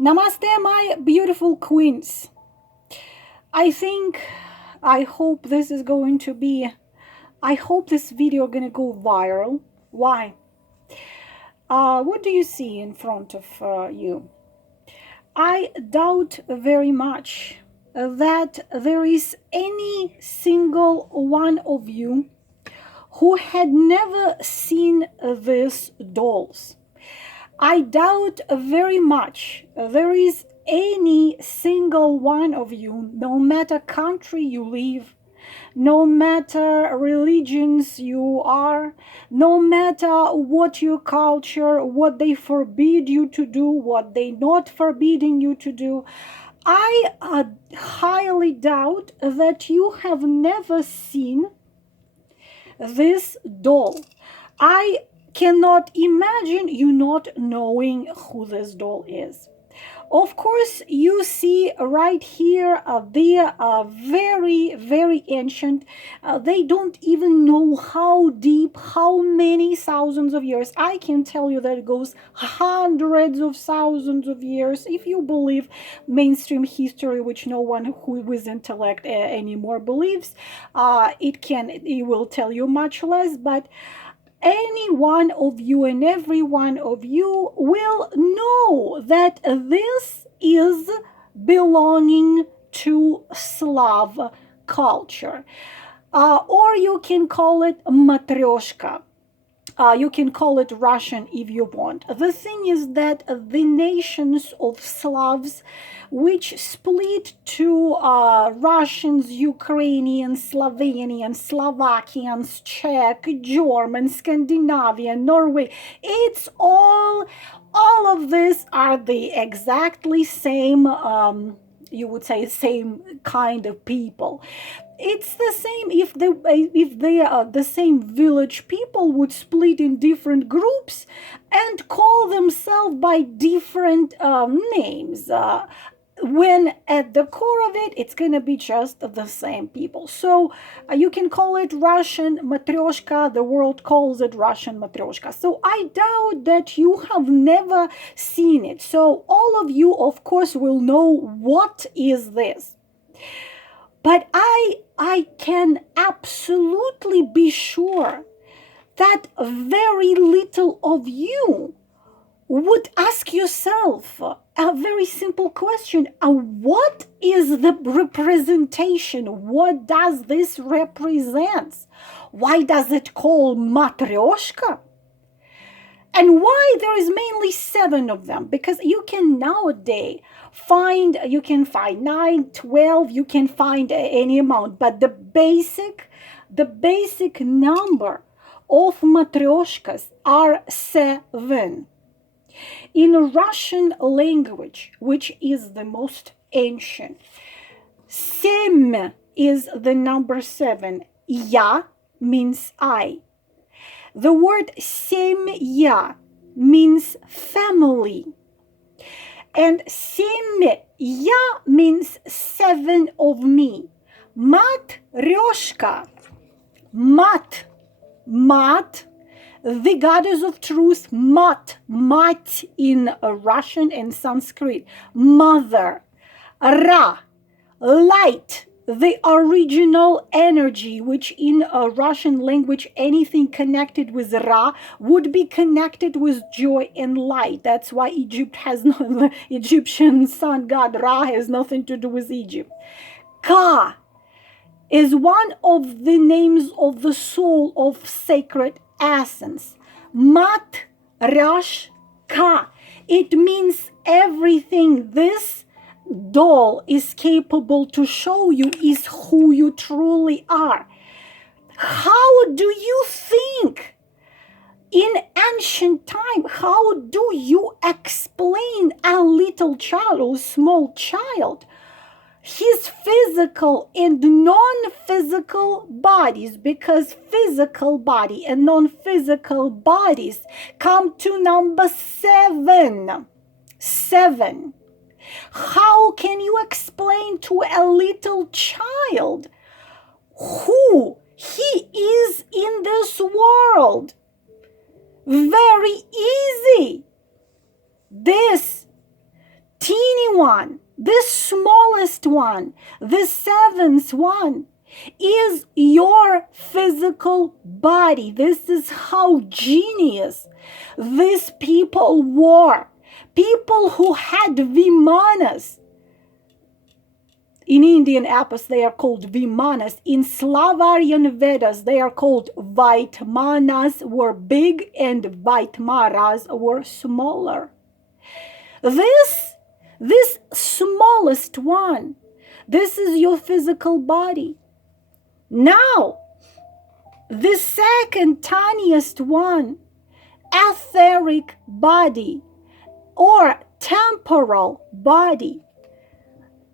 Namaste, my beautiful queens. I hope this is going to be, I hope this video gonna go viral. Why? What do you see in front of you? I doubt very much that there is any single one of you who had never seen these dolls. I doubt very much there is any single one of you, no matter country you live, no matter religions you are, no matter what your culture, what they forbid you to do, what they not forbidding you to do. I highly doubt that you have never seen this doll. I cannot imagine you not knowing who this doll is. Of course, you see right here, they are very, very ancient. They don't even know how deep, how many thousands of years. I can tell you that it goes hundreds of thousands of years. If you believe mainstream history, which no one who with intellect anymore believes, it will tell you much less, but any one of you and every one of you will know that this is belonging to Slav culture. Or you can call it Matreshka. You can call it Russian if you want. The thing is that the nations of Slavs, which split to Russians, Ukrainians, Slovenians, Slovakians, Czech, German, Scandinavian, Norway, it's all of this are the exactly same, you would say, same kind of people. It's the same if they are the same village people would split in different groups and call themselves by different names. When at the core of it, it's going to be just the same people. So you can call it Russian Matryoshka. The world calls it Russian Matryoshka. So I doubt that you have never seen it. So all of you, of course, will know what is this. But I can absolutely be sure that very little of you would ask yourself a very simple question. What is the representation? What does this represent? Why does it call Matryoshka? And why there is mainly 7 of them? Because you can nowadays you can find 9, 12, you can find any amount. But the basic number of matryoshkas are 7. In Russian language, which is the most ancient, Sem is the number 7. Ya means I. The word semya means family. And semya means 7 of me. Matryoshka, mat, the goddess of truth, mat in Russian and Sanskrit, mother, ra, light, the original energy, which in Russian language, anything connected with Ra would be connected with joy and light. That's why Egypt has the Egyptian sun god Ra has nothing to do with Egypt. Ka is one of the names of the soul of sacred essence. Mat, Rash, Ka. It means everything this doll is capable to show you is who you truly are. How do you think in ancient time, how do you explain a little child or small child his physical and non-physical bodies, because physical body and non-physical bodies come to number 7. How can you explain to a little child who he is in this world? Very easy. This one, this smallest one, the seventh one, is your physical body. This is how genius these people were. People who had vimanas. In Indian epics, they are called vimanas. In Slav-Aryan Vedas, they are called vaitmanas, were big, and vaitmaras were smaller. This smallest one, this is your physical body. Now, the second tiniest one, etheric body or temporal body.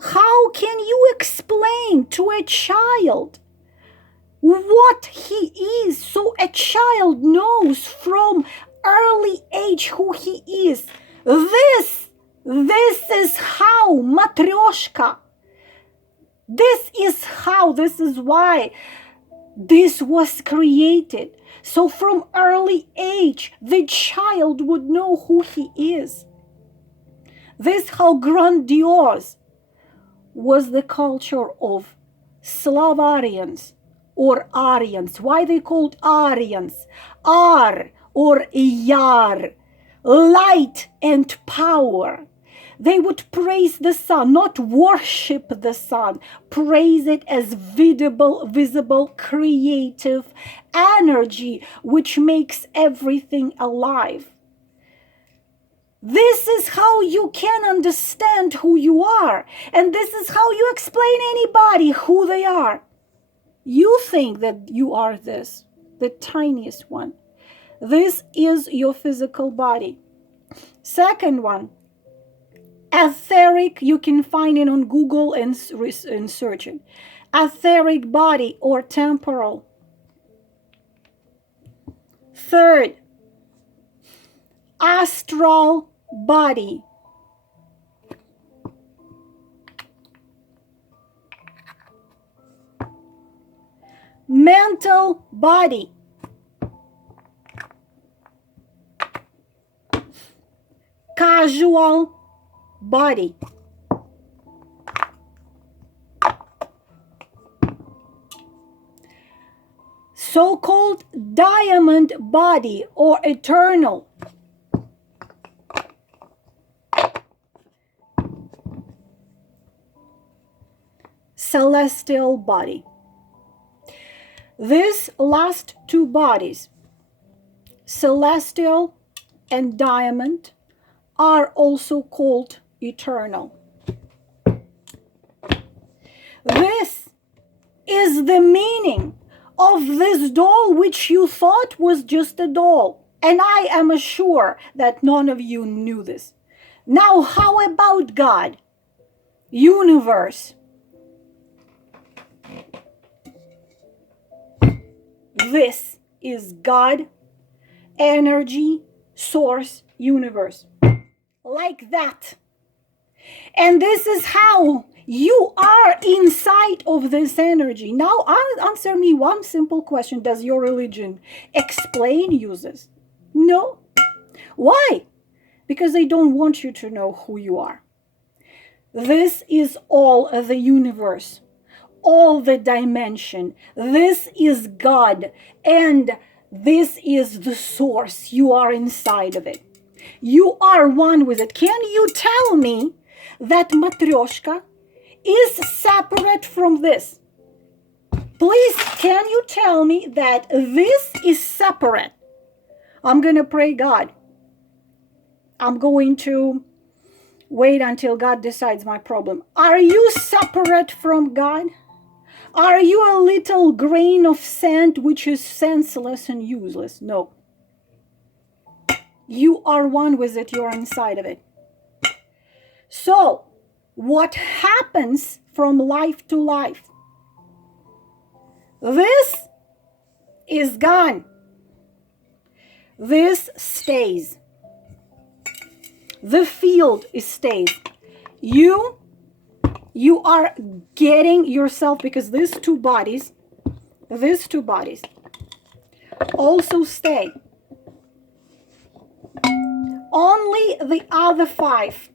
How can you explain to a child what he is so a child knows from early age who he is? This is how Matreshka. This is why this was created. So from early age, the child would know who he is. This how grandiose was the culture of Slav-Aryans or Aryans. Why they called Aryans? Ar or Yar, light and power. They would praise the sun, not worship the sun, praise it as visible, creative energy which makes everything alive. This is how you can understand who you are, and this is how you explain anybody who they are. You think that you are this, the tiniest one. This is your physical body. Second one, etheric, you can find it on Google and search it. Etheric body or temporal. Third, astral body. Mental body. Casual body. So-called diamond body or eternal. Celestial body. These last two bodies, celestial and diamond, are also called eternal. This is the meaning of this doll which you thought was just a doll. And I am sure that none of you knew this. Now, how about God? Universe. This is God, energy, source, universe. Like that. And this is how you are inside of this energy. Now, answer me one simple question. Does your religion explain uses? No. Why? Because they don't want you to know who you are. This is all the universe, all the dimension. This is God, and this is the source. You are inside of it. You are one with it. Can you tell me that Matreshka is separate from this? Please, can you tell me that this is separate? I'm going to pray God. I'm going to wait until God decides my problem. Are you separate from God? Are you a little grain of sand which is senseless and useless? No. You are one with it. You're inside of it. So, what happens from life to life? This is gone. This stays. The field stays. You are getting yourself, because these two bodies also stay. Only the other five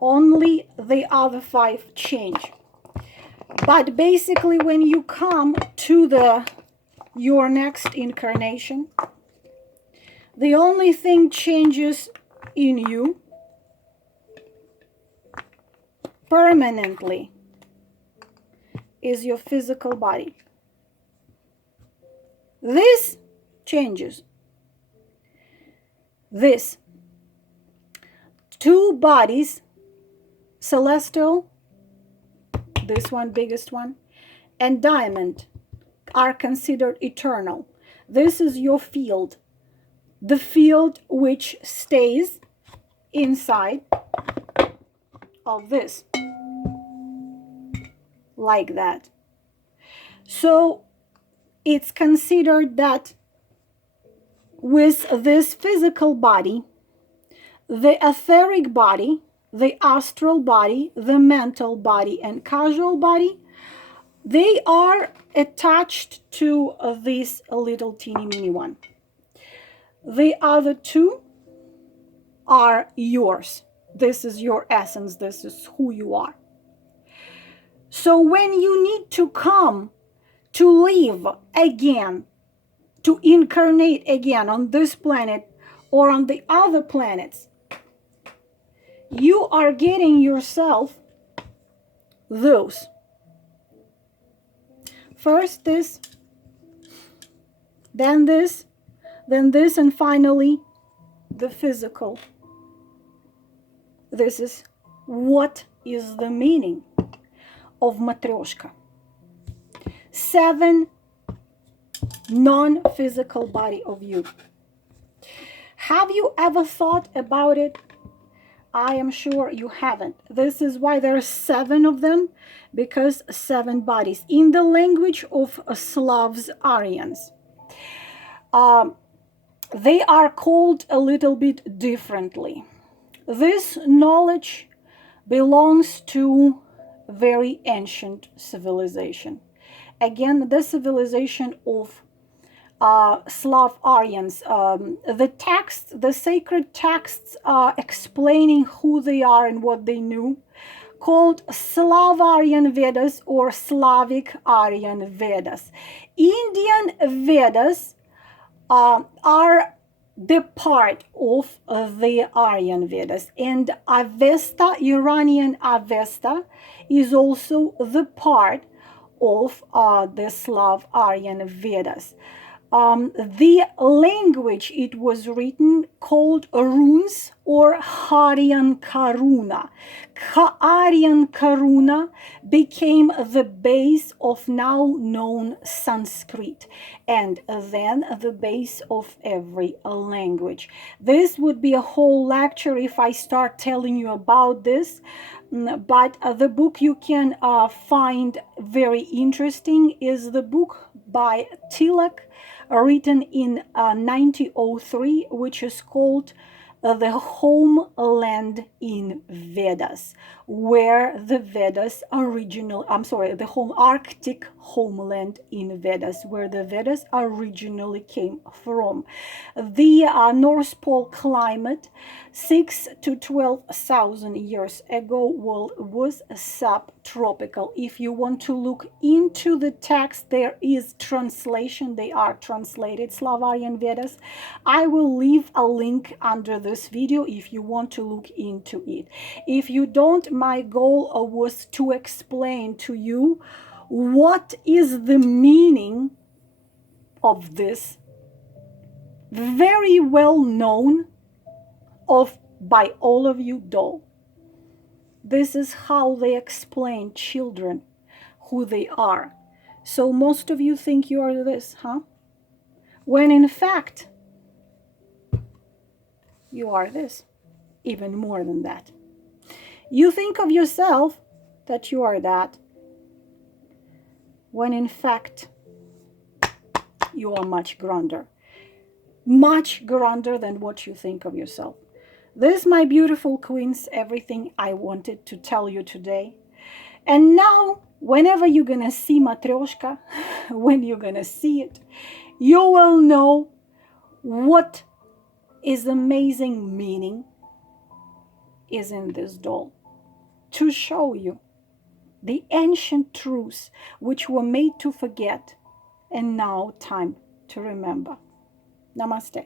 Only the other 5 change. But basically, when you come to your next incarnation, the only thing changes in you permanently is your physical body. This changes. This. 2 bodies, celestial, this one, biggest one, and diamond, are considered eternal. This is your field. The field which stays inside of this. Like that. So it's considered that with this physical body, the etheric body, the astral body, the mental body, and causal body, they are attached to this little teeny mini one. The other 2 are yours. This is your essence. This is who you are. So when you need to come to live again, to incarnate again on this planet or on the other planets, you are getting yourself those. First this, then this, and finally the physical. This is what is the meaning of Matreshka. 7 non-physical body of you. Have you ever thought about it? I am sure you haven't. This is why there are 7 of them, because 7 bodies. In the language of Slavs-Aryans, they are called a little bit differently. This knowledge belongs to very ancient civilization. Again, the civilization of Slav-Aryans. The texts, the sacred texts explaining who they are and what they knew, called Slav-Aryan Vedas or Slavic-Aryan Vedas. Indian Vedas are the part of the Aryan Vedas, and Avesta, Iranian Avesta, is also the part of the Slav-Aryan Vedas. The language it was written called runes or Aryan Karuna. Aryan Karuna became the base of now known Sanskrit, and then the base of every language. This would be a whole lecture if I start telling you about this, but the book you can find very interesting is the book by Tilak, written in 1903, which is called The Homeland in Vedas, where the Vedas the home Arctic homeland in Vedas, where the Vedas originally came from. The North Pole climate 6,000 to 12,000 years ago was subtropical. If you want to look into the text, there is translation. They are translated, Slav-Aryan Vedas. I will leave a link under this video if you want to look into it. If you don't, my goal was to explain to you what is the meaning of this very well known by all of you doll. This is how they explain children who they are. So most of you think you are this, huh? When in fact you are this, even more than that. You think of yourself that you are that, when in fact you are much grander than what you think of yourself. This, my beautiful queens, everything I wanted to tell you today. And now, whenever you're gonna see Matreshka, when you're gonna see it, you will know what is amazing meaning is in this doll. to show you the ancient truths which were made to forget and now time to remember. Namaste.